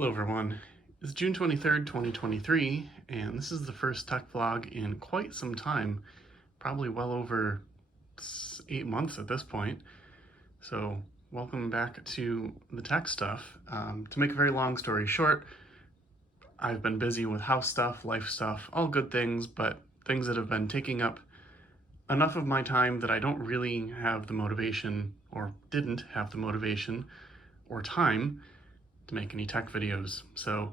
Hello everyone, it's June 23rd, 2023, and this is the first tech vlog in quite some time, probably well over 8 months at this point. So welcome back to the tech stuff. To make a very long story short, I've been busy with house stuff, life stuff, all good things, but things that have been taking up enough of my time that I don't really have the motivation, or didn't have the motivation or time to make any tech videos. So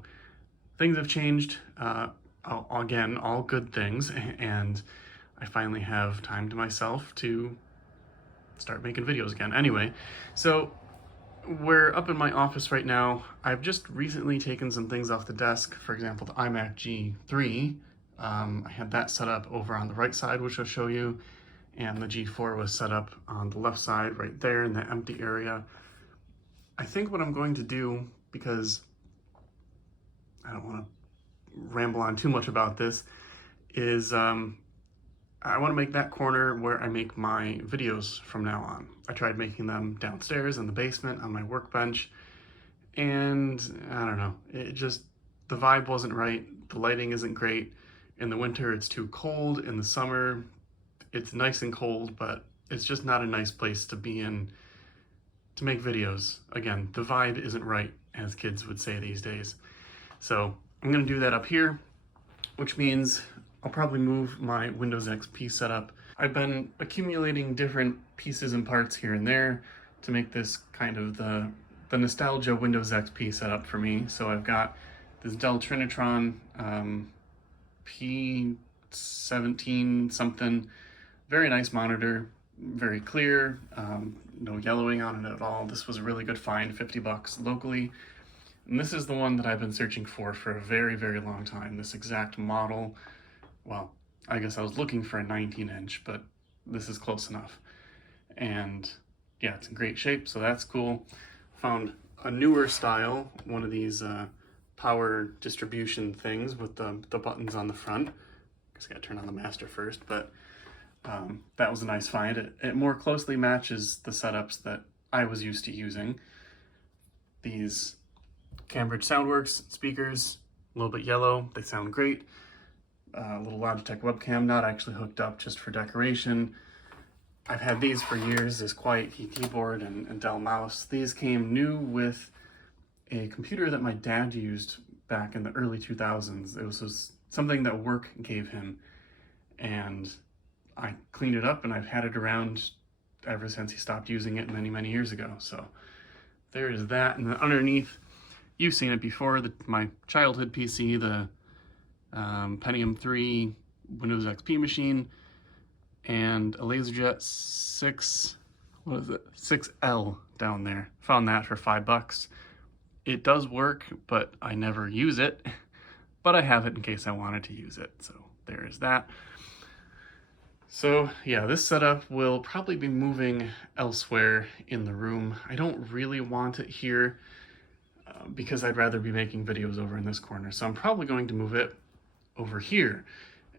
things have changed, again, all good things, and I finally have time to myself to start making videos again. Anyway, so we're up in my office right now. I've just recently taken some things off the desk, for example, the iMac G3. I had that set up over on the right side, which I'll show you, and the G4 was set up on the left side right there in the empty area. I think what I'm going to do, because I don't want to ramble on too much about this, is I want to make that corner where I make my videos from now on. I tried making them downstairs in the basement on my workbench, and I don't know, the vibe wasn't right, the lighting isn't great. In the winter it's too cold, in the summer it's nice and cold, but it's just not a nice place to be in to make videos. Again, the vibe isn't right, as kids would say these days. So I'm gonna do that up here, which means I'll probably move my Windows XP setup. I've been accumulating different pieces and parts here and there to make this kind of the nostalgia Windows XP setup for me. So I've got this Dell Trinitron P17 something, very nice monitor, very clear, no yellowing on it at all. This was a really good find, 50 bucks locally. And this is the one that I've been searching for a very, very long time, this exact model. Well, I guess I was looking for a 19-inch, but this is close enough. And yeah, it's in great shape, so that's cool. Found a newer style, one of these power distribution things with the buttons on the front. I guess I gotta turn on the master first, but that was a nice find. It more closely matches the setups that I was used to using. These Cambridge Soundworks speakers, a little bit yellow, they sound great. Little Logitech webcam, not actually hooked up, just for decoration. I've had these for years, this Quiet Key keyboard and Dell mouse. These came new with a computer that my dad used back in the early 2000s. It was something that work gave him, and I cleaned it up and I've had it around ever since he stopped using it many, many years ago. So there is that, and then underneath, you've seen it before, my childhood PC, the Pentium 3 Windows XP machine, and a LaserJet 6L down there. Found that for $5. It does work, but I never use it, but I have it in case I wanted to use it, so there is that. So yeah, this setup will probably be moving elsewhere in the room. I don't really want it here because I'd rather be making videos over in this corner. So I'm probably going to move it over here,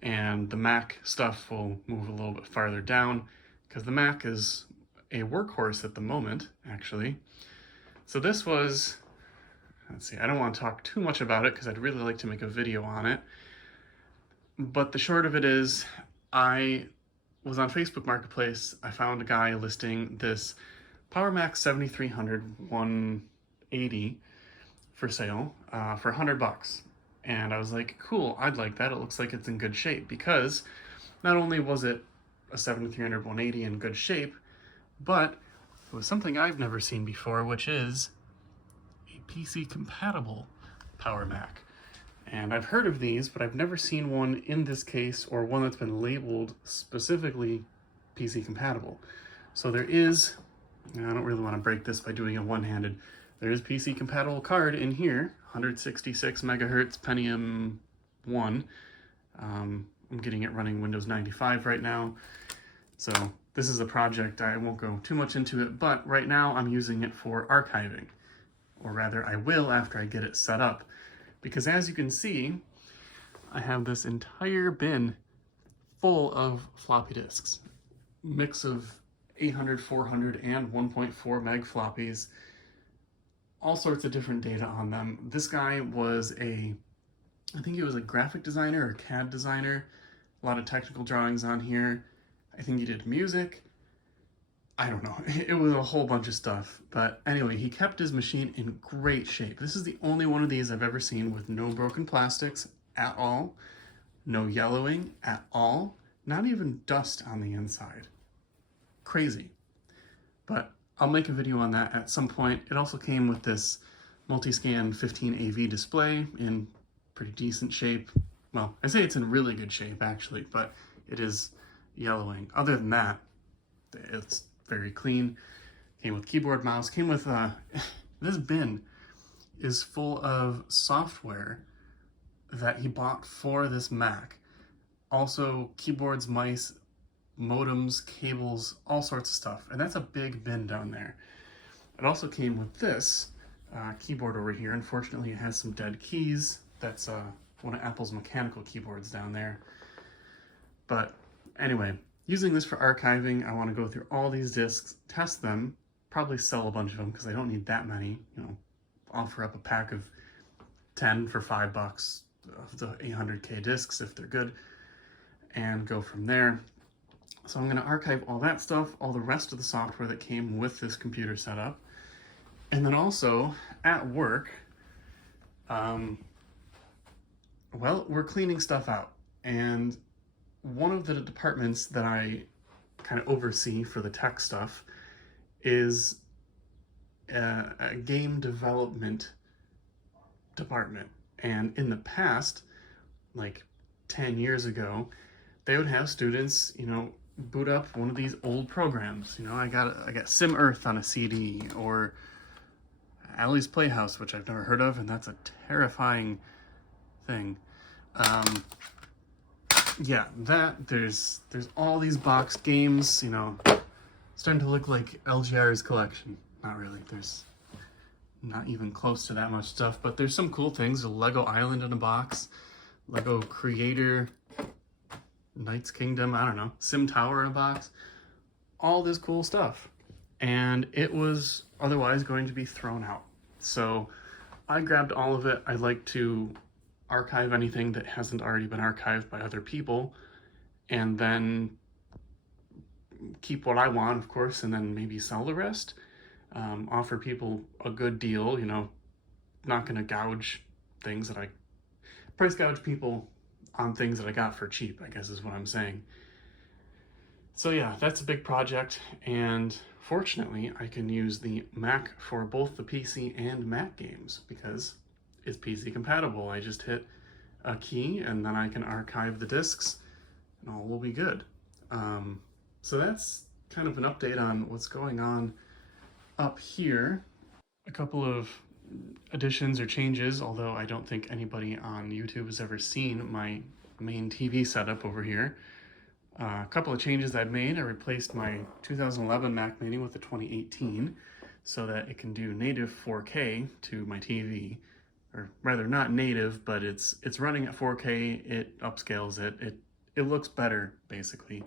and the Mac stuff will move a little bit farther down because the Mac is a workhorse at the moment, actually. So this was, let's see, I don't want to talk too much about it because I'd really like to make a video on it. But the short of it is, I was on Facebook Marketplace. I found a guy listing this PowerMax 7300 180 for sale for $100. And I was like, cool, I'd like that. It looks like it's in good shape, because not only was it a 7300 180 in good shape, but it was something I've never seen before, which is a PC compatible PowerMac. And I've heard of these, but I've never seen one in this case, or one that's been labeled specifically PC compatible. So there is, I don't really want to break this by doing it one-handed, there is PC compatible card in here, 166 megahertz Pentium 1. I'm getting it running Windows 95 right now. So this is a project, I won't go too much into it, but right now I'm using it for archiving. Or rather, I will after I get it set up. Because as you can see, I have this entire bin full of floppy disks. Mix of 800, 400, and 1.4 meg floppies. all sorts of different data on them. This guy was I think he was a graphic designer or CAD designer. A lot of technical drawings on here. I think he did music. I don't know. It was a whole bunch of stuff. But anyway, he kept his machine in great shape. This is the only one of these I've ever seen with no broken plastics at all, no yellowing at all, not even dust on the inside. Crazy. But I'll make a video on that at some point. It also came with this Multiscan 15AV display in pretty decent shape. Well, I say it's in really good shape actually, but it is yellowing. Other than that, it's very clean. Came with keyboard, mouse, came with, this bin is full of software that he bought for this Mac. Also keyboards, mice, modems, cables, all sorts of stuff. And that's a big bin down there. It also came with this keyboard over here. Unfortunately, it has some dead keys. That's one of Apple's mechanical keyboards down there. But anyway, using this for archiving, I want to go through all these discs, test them, probably sell a bunch of them because I don't need that many. You know, offer up a pack of 10 for $5 of the 800K discs if they're good, and go from there. So I'm going to archive all that stuff, all the rest of the software that came with this computer setup. And then also at work, well, we're cleaning stuff out. And one of the departments that I kind of oversee for the tech stuff is a game development department. And in the past, like 10 years ago, they would have students, you know, boot up one of these old programs. You know, I got SimEarth on a CD, or Ali's Playhouse, which I've never heard of, and that's a terrifying thing. Yeah, there's all these boxed games, you know, starting to look like LGR's collection. Not really, there's not even close to that much stuff, but there's some cool things. A Lego Island in a box, Lego Creator, Knight's Kingdom, I don't know, Sim Tower in a box, all this cool stuff. And it was otherwise going to be thrown out. So I grabbed all of it. I like to archive anything that hasn't already been archived by other people, and then keep what I want, of course, and then maybe sell the rest. Offer people a good deal, you know, not gonna gouge things that price gouge people on things that I got for cheap, I guess is what I'm saying. So yeah, that's a big project, and fortunately I can use the Mac for both the PC and Mac games because it's PC compatible. I just hit a key and then I can archive the discs and all will be good. So that's kind of an update on what's going on up here. A couple of additions or changes, although I don't think anybody on YouTube has ever seen my main TV setup over here. A couple of changes I've made. I replaced my 2011 Mac Mini with the 2018 so that it can do native 4K to my TV. Or rather, not native, but it's running at 4K, it upscales it. It looks better, basically,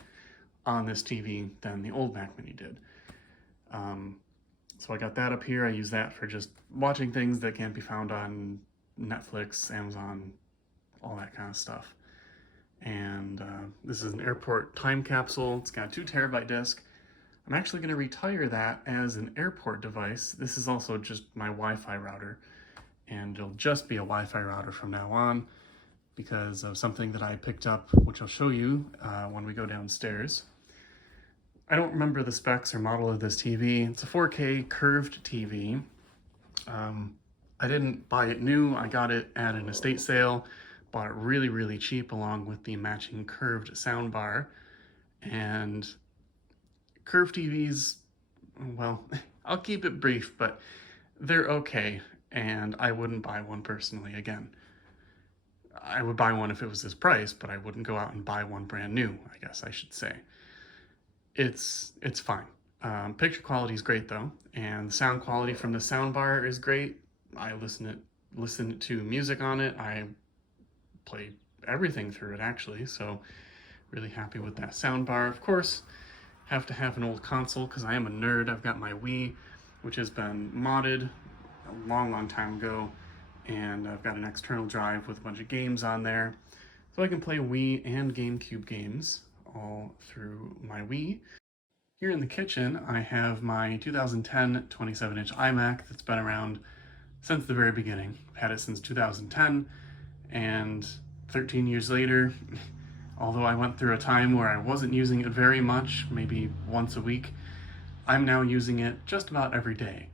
on this TV than the old Mac Mini did. So I got that up here. I use that for just watching things that can't be found on Netflix, Amazon, all that kind of stuff. And this is an airport time capsule. It's got a 2 terabyte disk. I'm actually going to retire that as an airport device. This is also just my Wi-Fi router, and it'll just be a Wi-Fi router from now on because of something that I picked up, which I'll show you when we go downstairs. I don't remember the specs or model of this TV. It's a 4K curved TV. I didn't buy it new. I got it at an estate sale. Bought it really, really cheap along with the matching curved soundbar. And curved TVs, well, I'll keep it brief, but they're okay. And I wouldn't buy one personally again. I would buy one if it was this price, but I wouldn't go out and buy one brand new, I guess I should say. It's fine. Picture quality is great though, and the sound quality from the soundbar is great. I listen to music on it. I play everything through it actually, so really happy with that soundbar. Of course, have to have an old console because I am a nerd. I've got my Wii, which has been modded a long time ago, and I've got an external drive with a bunch of games on there. So I can play Wii and GameCube games all through my Wii. Here in the kitchen, I have my 2010 27-inch iMac that's been around since the very beginning. I've had it since 2010, and 13 years later, although I went through a time where I wasn't using it very much, maybe once a week, I'm now using it just about every day.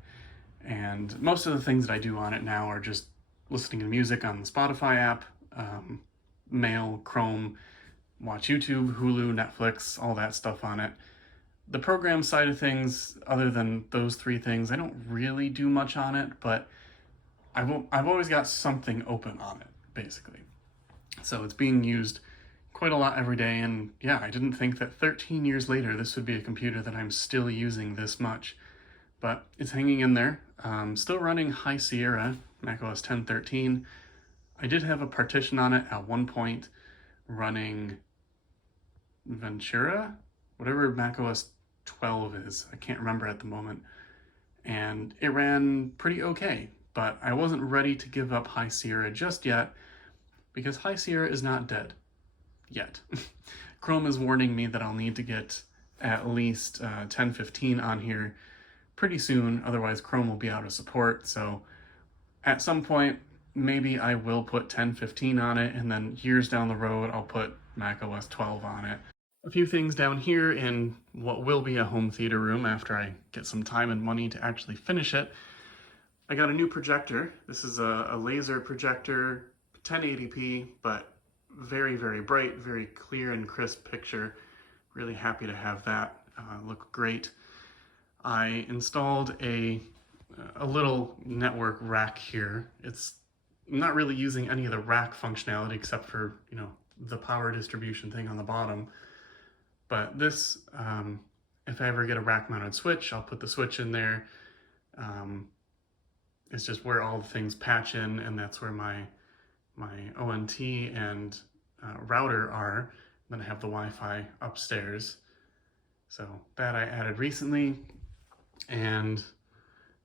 And most of the things that I do on it now are just listening to music on the Spotify app, Mail, Chrome, watch YouTube, Hulu, Netflix, all that stuff on it. The program side of things, other than those three things, I don't really do much on it, but I've always got something open on it, basically. So it's being used quite a lot every day, and yeah, I didn't think that 13 years later this would be a computer that I'm still using this much. But it's hanging in there. Still running High Sierra, macOS 10.13. I did have a partition on it at one point running Ventura, whatever macOS 12 is. I can't remember at the moment. And it ran pretty okay, but I wasn't ready to give up High Sierra just yet because High Sierra is not dead yet. Chrome is warning me that I'll need to get at least 10.15 on here pretty soon, otherwise Chrome will be out of support. So at some point, maybe I will put 10.15 on it, and then years down the road, I'll put macOS 12 on it. A few things down here in what will be a home theater room after I get some time and money to actually finish it. I got a new projector. This is a laser projector, 1080p, but very, very bright, very clear and crisp picture. Really happy to have that look great. I installed a little network rack here. It's not really using any of the rack functionality except for, the power distribution thing on the bottom. But this, if I ever get a rack mounted switch, I'll put the switch in there. It's just where all the things patch in, and that's where my ONT and router are. Then I have the Wi-Fi upstairs. So that I added recently. And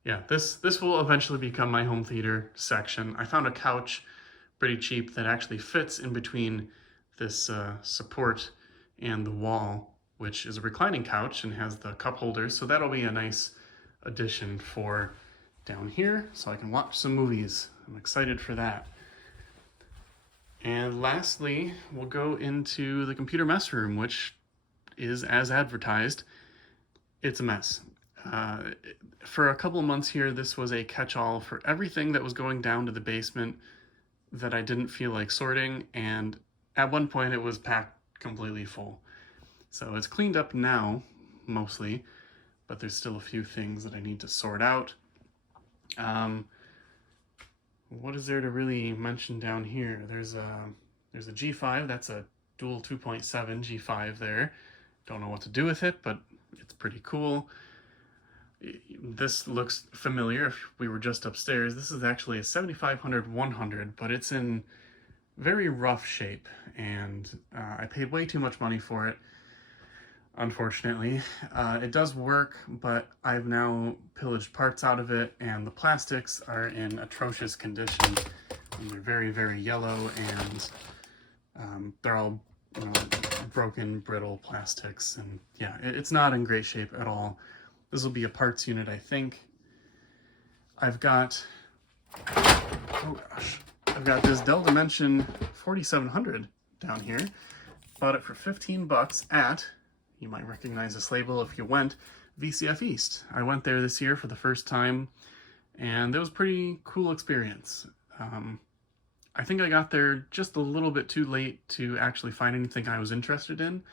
yeah, this will eventually become my home theater section. I found a couch pretty cheap that actually fits in between this support and the wall, which is a reclining couch and has the cup holders. So that'll be a nice addition for down here so I can watch some movies. I'm excited for that. And lastly, we'll go into the computer mess room, which is as advertised. It's a mess. For a couple of months here, this was a catch-all for everything that was going down to the basement that I didn't feel like sorting, and at one point it was packed completely full. So it's cleaned up now, mostly, but there's still a few things that I need to sort out. What is there to really mention down here? There's a G5, that's a dual 2.7 G5 there. Don't know what to do with it, but it's pretty cool. This looks familiar if we were just upstairs. This is actually a 7500-100, but it's in very rough shape, and I paid way too much money for it, unfortunately. It does work, but I've now pillaged parts out of it, and the plastics are in atrocious condition. And they're very, very yellow, and they're all broken, brittle plastics, and yeah, it's not in great shape at all. This will be a parts unit, I think. I've got this Dell Dimension 4700 down here. Bought it for 15 bucks at, you might recognize this label if you went, VCF East. I went there this year for the first time, and it was a pretty cool experience. I think I got there just a little bit too late to actually find anything I was interested in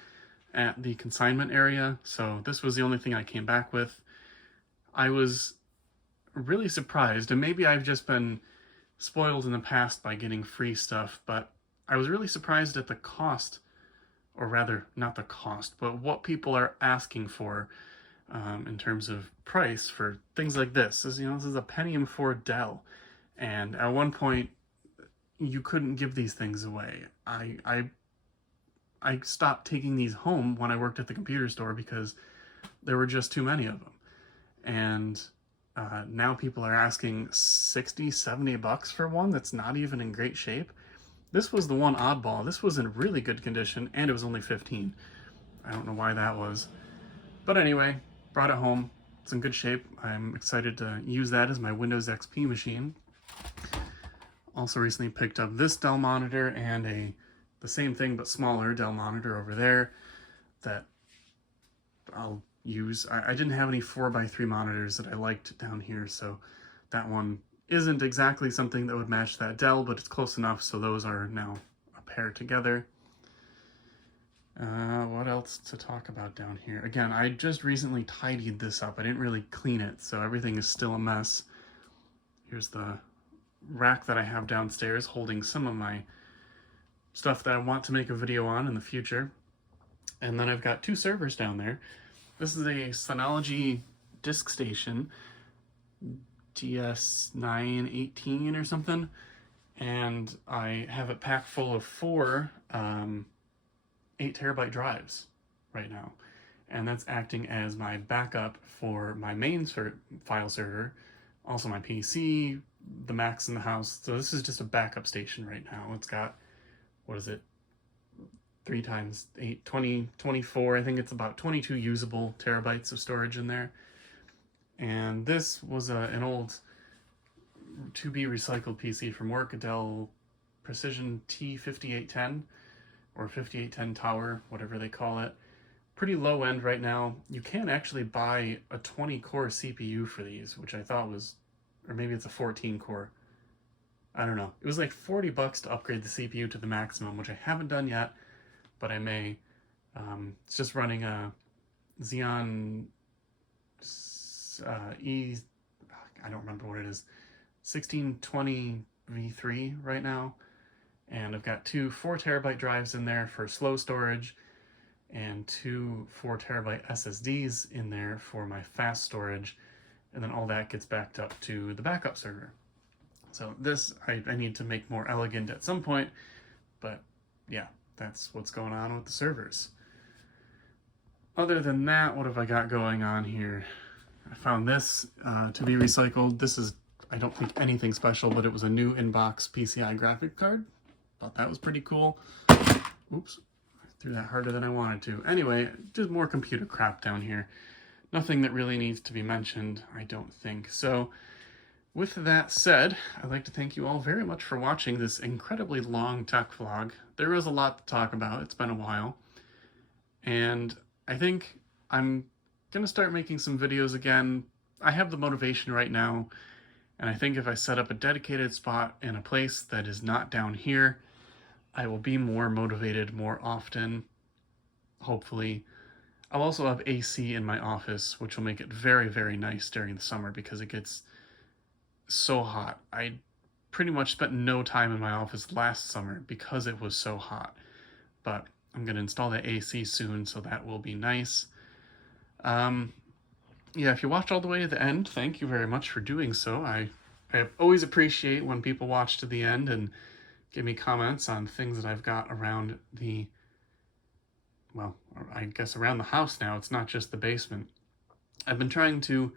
at the consignment area, so this was the only thing I came back with. I was really surprised, and maybe I've just been spoiled in the past by getting free stuff, but I was really surprised at the cost, or rather, not the cost, but what people are asking for in terms of price for things like this. This is a Pentium 4 Dell, and at one point, you couldn't give these things away. I stopped taking these home when I worked at the computer store because there were just too many of them. And Now people are asking 60, 70 bucks for one that's not even in great shape. This was the one oddball. This was in really good condition, and it was only 15. I don't know why that was. But anyway, brought it home. It's in good shape. I'm excited to use that as my Windows XP machine. Also recently picked up this Dell monitor and the same thing but smaller Dell monitor over there that I'll use. I didn't have any 4x3 monitors that I liked down here, so that one isn't exactly something that would match that Dell, but it's close enough, so those are now a pair together. What else to talk about down here? Again, I just recently tidied this up. I didn't really clean it, so everything is still a mess. Here's the rack that I have downstairs holding some of my stuff that I want to make a video on in the future. And then I've got two servers down there. This is a Synology DiskStation DS918 or something, and I have it packed full of four 8TB drives right now, and that's acting as my backup for my main file server, also my PC, the Macs in the house. So this is just a backup station right now. It's got, what is it, 3 times 8, 20, 24. I think it's about 22 usable terabytes of storage in there. And this was an old to-be recycled PC from work, a Dell Precision T5810 or 5810 Tower, whatever they call it. Pretty low end right now. You can actually buy a 20-core CPU for these, which I thought was, or maybe it's a 14-core. I don't know. It was like 40 bucks to upgrade the CPU to the maximum, which I haven't done yet, but I may. It's just running a Xeon I don't remember what it is, 1620 V3 right now, and I've got two 4TB drives in there for slow storage and two 4TB SSDs in there for my fast storage, and then all that gets backed up to the backup server. So this I need to make more elegant at some point, but yeah, that's what's going on with the servers. Other than that, what have I got going on here? I found this to be recycled. This is, I don't think anything special, but it was a new inbox PCI graphic card. Thought that was pretty cool. Oops, I threw that harder than I wanted to. Anyway, just more computer crap down here. Nothing that really needs to be mentioned, I don't think. So with that said, I'd like to thank you all very much for watching this incredibly long tech vlog. There is a lot to talk about. It's been a while. And I think I'm going to start making some videos again. I have the motivation right now, and I think if I set up a dedicated spot in a place that is not down here, I will be more motivated more often, hopefully. I'll also have AC in my office, which will make it very, very nice during the summer because it gets so hot. I pretty much spent no time in my office last summer because it was so hot, but I'm going to install the AC soon, so that will be nice. Yeah, if you watched all the way to the end, thank you very much for doing so. I always appreciate when people watch to the end and give me comments on things that I've got around the, well, I guess around the house now. It's not just the basement. I've been trying to,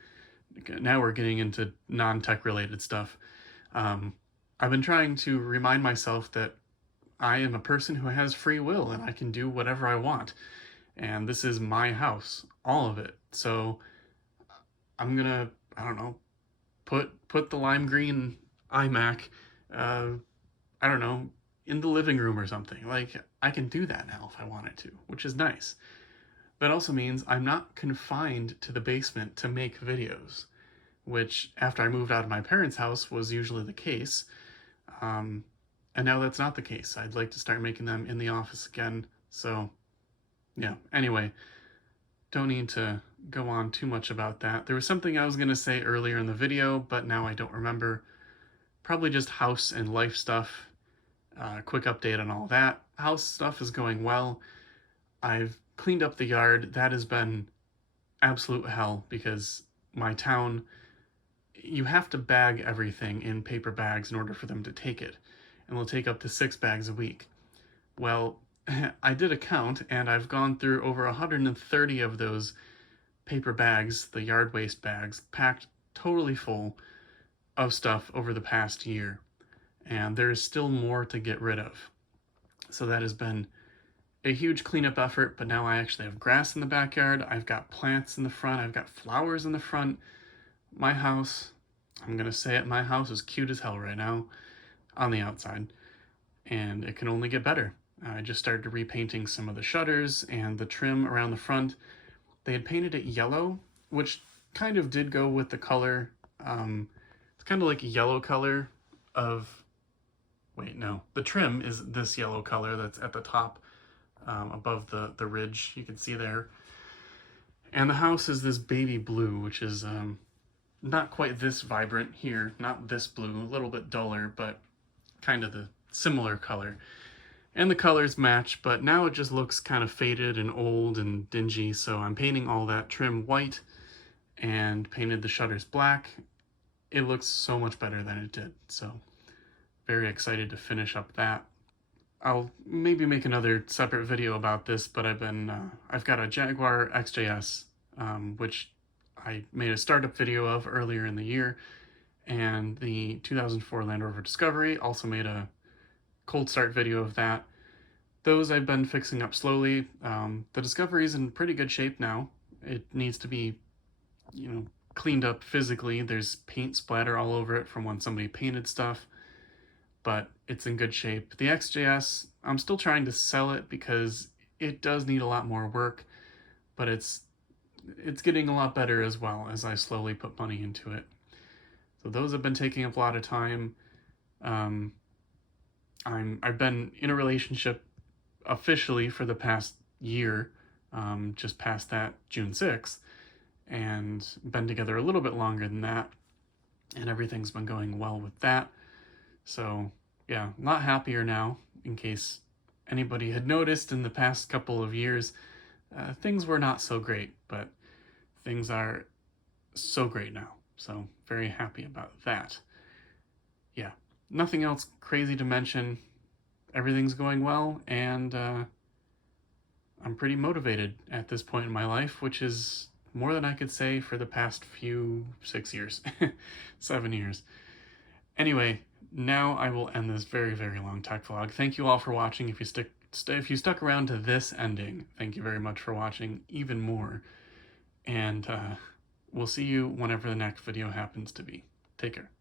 now we're getting into non-tech related stuff. I've been trying to remind myself that I am a person who has free will and I can do whatever I want. And this is my house, all of it. So I'm gonna, I don't know, put the lime green iMac, I don't know, in the living room or something. Like, I can do that now if I wanted to, which is nice. That also means I'm not confined to the basement to make videos, which after I moved out of my parents' house was usually the case. And now that's not the case. I'd like to start making them in the office again. So yeah, anyway, don't need to go on too much about that. There was something I was going to say earlier in the video, but now I don't remember. Probably just house and life stuff. Quick update on all that. House stuff is going well. I've cleaned up the yard. That has been absolute hell because my town, you have to bag everything in paper bags in order for them to take it. And they'll take up to 6 bags a week. Well, I did a count, and I've gone through over 130 of those paper bags, the yard waste bags, packed totally full of stuff over the past year, and there is still more to get rid of. So that has been a huge cleanup effort, but now I actually have grass in the backyard, I've got plants in the front, I've got flowers in the front. My house, I'm gonna say it, my house is cute as hell right now on the outside, and it can only get better. I just started repainting some of the shutters and the trim around the front. They had painted it yellow, which kind of did go with the color. It's kind of like a yellow color of, wait, no, the trim is this yellow color that's at the top, above the ridge you can see there. And the house is this baby blue, which is not quite this vibrant here, not this blue, a little bit duller, but kind of the similar color. And the colors match, but now it just looks kind of faded and old and dingy, so I'm painting all that trim white and painted the shutters black. It looks so much better than it did, so very excited to finish up that. I'll maybe make another separate video about this, but I've got a Jaguar XJS, which I made a startup video of earlier in the year, and the 2004 Land Rover Discovery, also made a cold start video of that. Those I've been fixing up slowly. The Discovery is in pretty good shape now. It needs to be, cleaned up physically. There's paint splatter all over it from when somebody painted stuff, but it's in good shape. The XJS, I'm still trying to sell it because it does need a lot more work, but it's getting a lot better as well as I slowly put money into it. So those have been taking up a lot of time. I've been in a relationship officially for the past year, just past that June 6th, and been together a little bit longer than that, and everything's been going well with that. So yeah, a lot happier now, in case anybody had noticed in the past couple of years. Things were not so great, but things are so great now. So very happy about that. Yeah, nothing else crazy to mention. Everything's going well, and I'm pretty motivated at this point in my life, which is more than I could say for the past 6 years, 7 years. Anyway, now I will end this very, very long tech vlog. Thank you all for watching. If you stuck around to this ending, thank you very much for watching even more. And we'll see you whenever the next video happens to be. Take care.